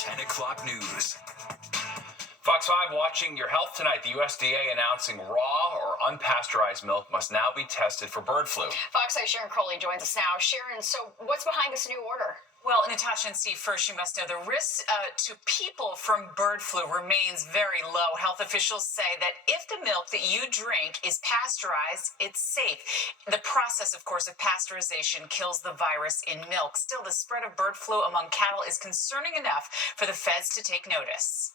10 o'clock news. Fox 5 watching your health tonight. The USDA announcing raw or unpasteurized milk must now be tested for bird flu. Fox 5 Sharon Crowley joins us now. Sharon, so what's behind this new order? Well, Natasha and Steve, first you must know the risk to people from bird flu remains very low. Health officials say that if the milk that you drink is pasteurized, it's safe. The process, of course, of pasteurization kills the virus in milk. Still, the spread of bird flu among cattle is concerning enough for the feds to take notice.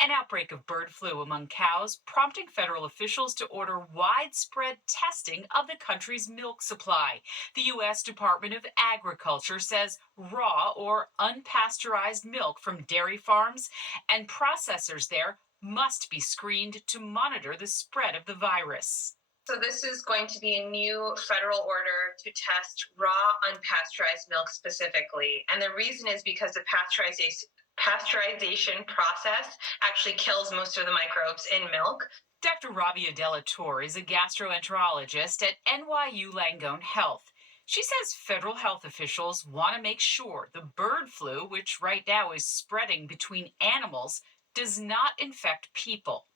An outbreak of bird flu among cows, prompting federal officials to order widespread testing of the country's milk supply. The U.S. Department of Agriculture says raw or unpasteurized milk from dairy farms and processors there must be screened to monitor the spread of the virus. So this is going to be a new federal order to test raw, unpasteurized milk specifically. And the reason is because the pasteurization process actually kills most of the microbes in milk. Dr. Rabia Della Torre is a gastroenterologist at NYU Langone Health. She says federal health officials want to make sure the bird flu, which right now is spreading between animals, does not infect people.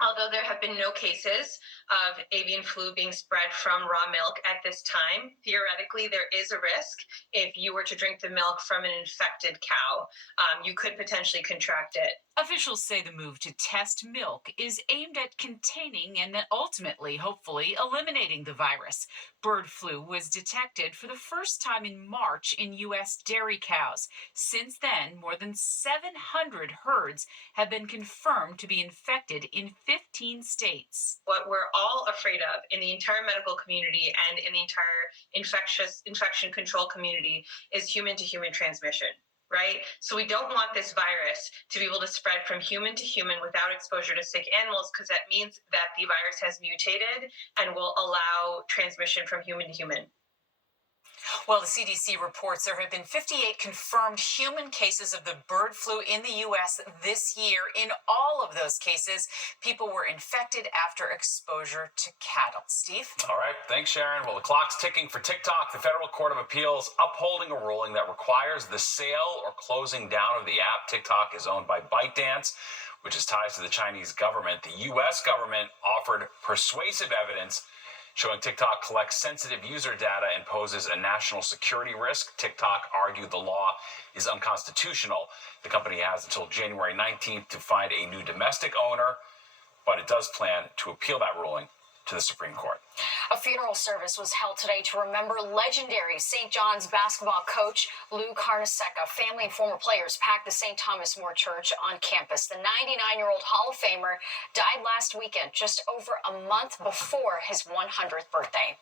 Although there have been no cases of avian flu being spread from raw milk at this time, theoretically there is a risk if you were to drink the milk from an infected cow. You could potentially contract it. Officials say the move to test milk is aimed at containing and ultimately, hopefully, eliminating the virus. Bird flu was detected for the first time in March in U.S. dairy cows. Since then, more than 700 herds have been confirmed to be infected in 15 states. What we're all afraid of in the entire medical community and in the entire infection control community is human-to-human transmission. Right? So we don't want this virus to be able to spread from human to human without exposure to sick animals, because that means that the virus has mutated and will allow transmission from human to human. Well, the CDC reports there have been 58 confirmed human cases of the bird flu in the U.S. this year. In all of those cases, people were infected after exposure to cattle. Steve? All right. Thanks, Sharon. Well, the clock's ticking for TikTok. The Federal Court of Appeals upholding a ruling that requires the sale or closing down of the app. TikTok is owned by ByteDance, which is ties to the Chinese government. The U.S. government offered persuasive evidence showing TikTok collects sensitive user data and poses a national security risk. TikTok argued the law is unconstitutional. The company has until January 19th to find a new domestic owner, but it does plan to appeal that ruling to the Supreme Court. A funeral service was held today to remember legendary St. John's basketball coach Lou Carnesecca. Family and former players packed the St. Thomas More Church on campus. The 99-year-old Hall of Famer died last weekend, just over a month before his 100th birthday.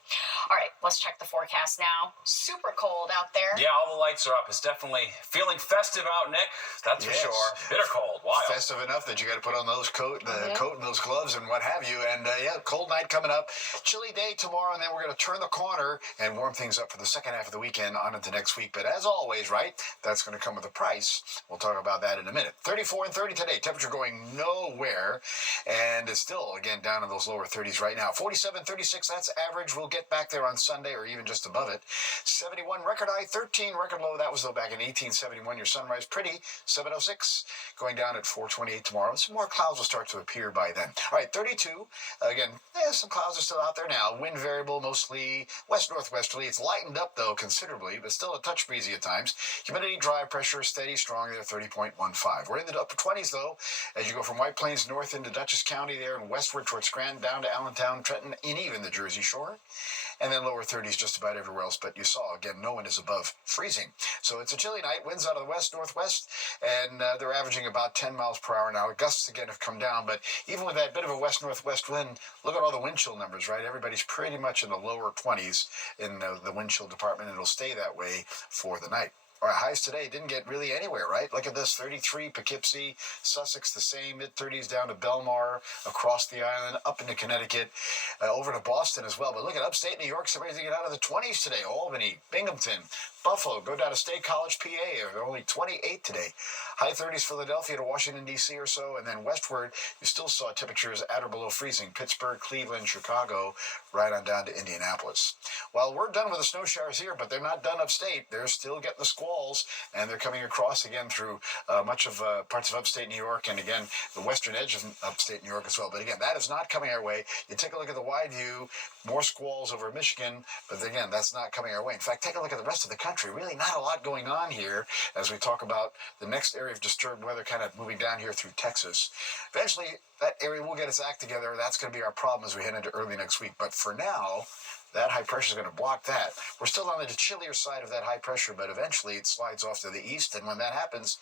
All right, let's check the forecast now. Super cold out there. Yeah, all the lights are up. It's definitely feeling festive out, Nick. That's for sure. Bitter cold. Wild. Festive enough that you got to put on those coat and those gloves and what have you. And cold night coming up. Chilly day tomorrow, and then we're going to turn the corner and warm things up for the second half of the weekend on into next week. But as always, right, that's going to come with a price. We'll talk about that in a minute. 34 and 30 today. Temperature going nowhere, and it's still, again, down in those lower 30s right now. 47, 36, that's average. We'll get back there on Sunday or even just above it. 71 record high, 13 record low. That was, though, back in 1871. Your sunrise pretty, 706. Going down at 428 tomorrow. Some more clouds will start to appear by then. All right, 32. Again, some clouds are still out there now. Wind variable, mostly west-northwesterly. It's lightened up, though, considerably, but still a touch breezy at times. Humidity, dry, pressure, steady, strong there, 30.15. We're in the upper 20s, though, as you go from White Plains north into Dutchess County there and westward towards Scranton, down to Allentown, Trenton, and even the Jersey Shore. And then lower 30s just about everywhere else. But you saw, again, no one is above freezing. So it's a chilly night. Winds out of the west-northwest, and they're averaging about 10 miles per hour now. Gusts, again, have come down. But even with that bit of a west-northwest wind, look at all the wind chill numbers, right? Everybody's pretty much in the lower 20s in the wind chill department, and it'll stay that way for the night. Our highs today didn't get really anywhere, right? Look at this, 33, Poughkeepsie, Sussex, the same, mid-30s down to Belmar, across the island, up into Connecticut, over to Boston as well. But look at upstate New York, somebody's getting out of the 20s today. Albany, Binghamton, Buffalo, go down to State College, PA. They're only 28 today. High 30s, Philadelphia to Washington, D.C. or so. And then westward, you still saw temperatures at or below freezing. Pittsburgh, Cleveland, Chicago, right on down to Indianapolis. Well, we're done with the snow showers here, but they're not done upstate. They're still getting the squall squalls, and they're coming across again through much of parts of upstate New York, and again the western edge of upstate New York as well. But again, that is not coming our way. You take a look at the wide view, more squalls over Michigan, but again, that's not coming our way. In fact, take a look at the rest of the country. Really not a lot going on here as we talk about the next area of disturbed weather kind of moving down here through Texas. Eventually, that area will get its act together. That's going to be our problem as we head into early next week. But for now, that high pressure is going to block that. We're still on the chillier side of that high pressure, but eventually it slides off to the east. And when that happens,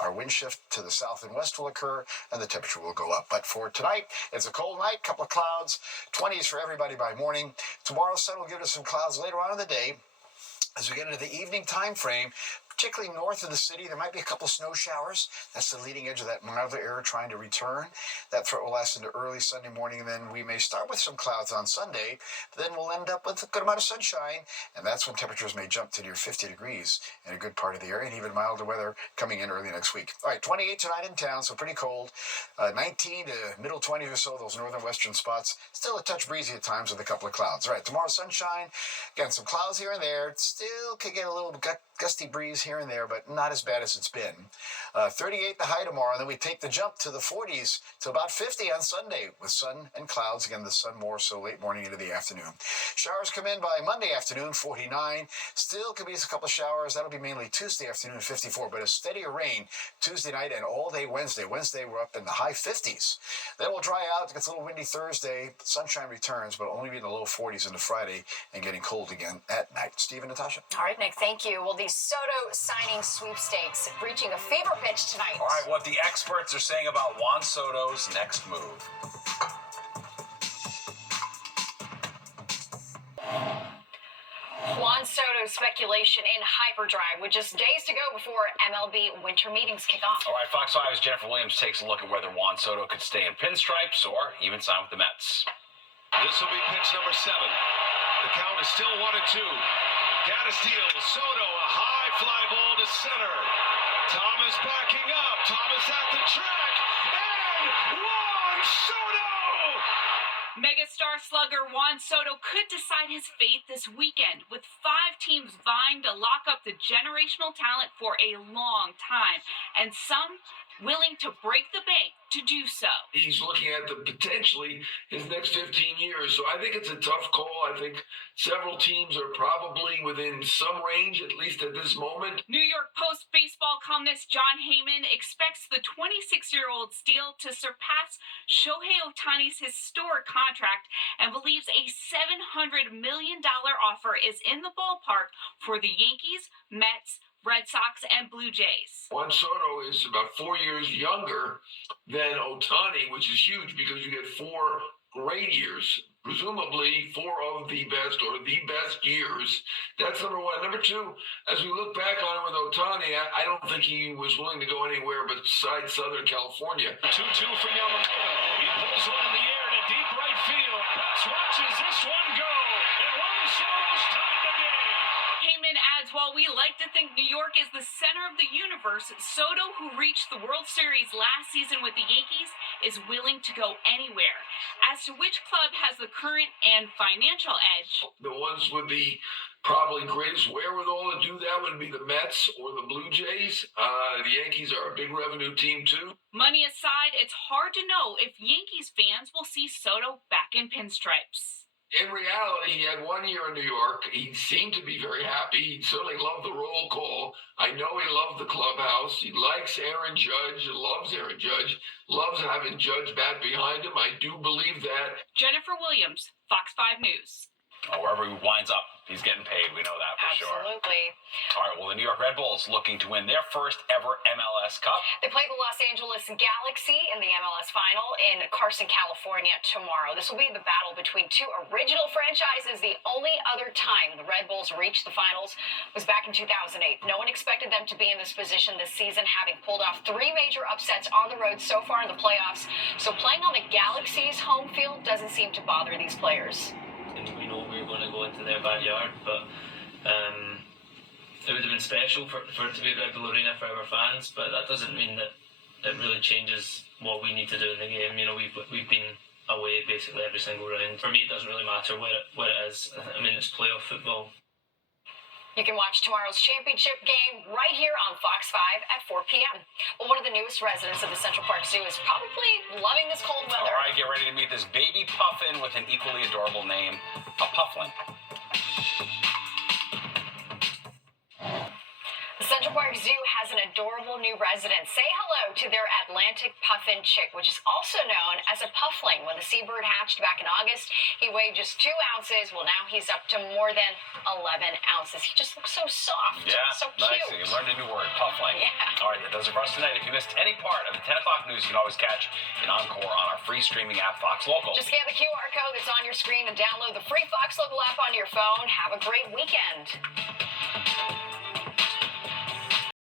our wind shift to the south and west will occur, and the temperature will go up. But for tonight, it's a cold night, couple of clouds, 20s for everybody by morning. Tomorrow, sun will give us some clouds later on in the day. As we get into the evening time frame, particularly north of the city, there might be a couple snow showers. That's the leading edge of that milder air trying to return. That threat will last into early Sunday morning, and then we may start with some clouds on Sunday, but then we'll end up with a good amount of sunshine, and that's when temperatures may jump to near 50 degrees in a good part of the area, and even milder weather coming in early next week. All right, 28 tonight in town, so pretty cold. 19 to middle 20s or so, those northern western spots. Still a touch breezy at times with a couple of clouds. All right, tomorrow sunshine. Again, some clouds here and there. Still could get a little gusty breeze here and there, but not as bad as it's been. 38 the high tomorrow, and then we take the jump to the 40s to about 50 on Sunday with sun and clouds. Again, the sun more so late morning into the afternoon. Showers come in by Monday afternoon, 49. Still could be a couple of showers. That'll be mainly Tuesday afternoon, 54, but a steadier rain Tuesday night and all day Wednesday. Wednesday, we're up in the high 50s. Then we'll dry out. It gets a little windy Thursday. Sunshine returns, but only be in the low 40s into Friday and getting cold again at night. Steve and Natasha. All right, Nick, thank you. Well, the Soto signing sweepstakes reaching a fever pitch tonight. All right, what the experts are saying about Juan Soto's next move. Juan Soto's speculation in hyperdrive with just days to go before MLB winter meetings kick off. All right, Fox 5's Jennifer Williams takes a look at whether Juan Soto could stay in pinstripes or even sign with the Mets. This will be pitch number 7. The count is still 1-2. Got a steal. Soto, a high fly ball to center. Thomas backing up. Thomas at the track. And Juan Soto! Megastar slugger Juan Soto could decide his fate this weekend, with 5 teams vying to lock up the generational talent for a long time, and some willing to break the bank to do so. He's looking at potentially his next 15 years, so I think it's a tough call. I think several teams are probably within some range, at least at this moment. New York Post baseball columnist John Heyman expects the 26-year-old Steel to surpass Shohei Ohtani's historic contract and believes a $700 million offer is in the ballpark for the Yankees, Mets, Red Sox, and Blue Jays. Juan Soto is about 4 years younger than Ohtani, which is huge because you get 4 great years, presumably 4 of the best or the best years. That's number 1. Number 2, as we look back on it with Ohtani, I don't think he was willing to go anywhere besides Southern California. 2-2 for Yamamoto. He pulls one in the air to deep right field. Betts watches this one go. And Juan Soto's tied the game. Heyman adds, while we like to think New York is the center of the universe, Soto, who reached the World Series last season with the Yankees, is willing to go anywhere. As to which club has the current and financial edge, The ones with the probably greatest wherewithal to do that would be the Mets or the Blue Jays. The Yankees are a big revenue team too. money aside, it's hard to know if Yankees fans will see Soto back in pinstripes. In reality, he had 1 year in New York. He seemed to be very happy. He certainly loved the roll call. I know he loved the clubhouse. He likes Aaron Judge. He loves Aaron Judge. Loves having Judge bat behind him. I do believe that. Jennifer Williams, Fox 5 News. Wherever he winds up, he's getting paid. We know that for sure. Absolutely. All right, well, the New York Red Bulls looking to win their first ever MLS Cup. They play the Los Angeles Galaxy in the MLS final in Carson, California tomorrow. This will be the battle between 2 original franchises. The only other time the Red Bulls reached the finals was back in 2008. No one expected them to be in this position this season, having pulled off 3 major upsets on the road so far in the playoffs. So playing on the Galaxy's home field doesn't seem to bother these players. And we know we were going to go into their backyard, but it would have been special for it to be at Red Bull Arena for our fans, but that doesn't mean that it really changes what we need to do in the game. You know, we've been away basically every single round. For me, it doesn't really matter where it is. I mean, it's playoff football. You can watch tomorrow's championship game right here on Fox 5 at 4 p.m. Well, one of the newest residents of the Central Park Zoo is probably loving this cold weather. All right, get ready to meet this baby puffin with an equally adorable name, a pufflin. The Central Park Zoo has an adorable new resident. Say hello to their Atlantic puffin chick, which is also known as a puffling. When the seabird hatched back in August, he weighed just 2 ounces. Well, now he's up to more than 11 ounces. He just looks so soft. Yeah, so nice. cute. You learned a new word, puffling. Yeah. All right, that does it for us tonight. If you missed any part of the 10 o'clock news, you can always catch an encore on our free streaming app, Fox Local. Just scan the QR code that's on your screen and download the free Fox Local app on your phone. Have a great weekend.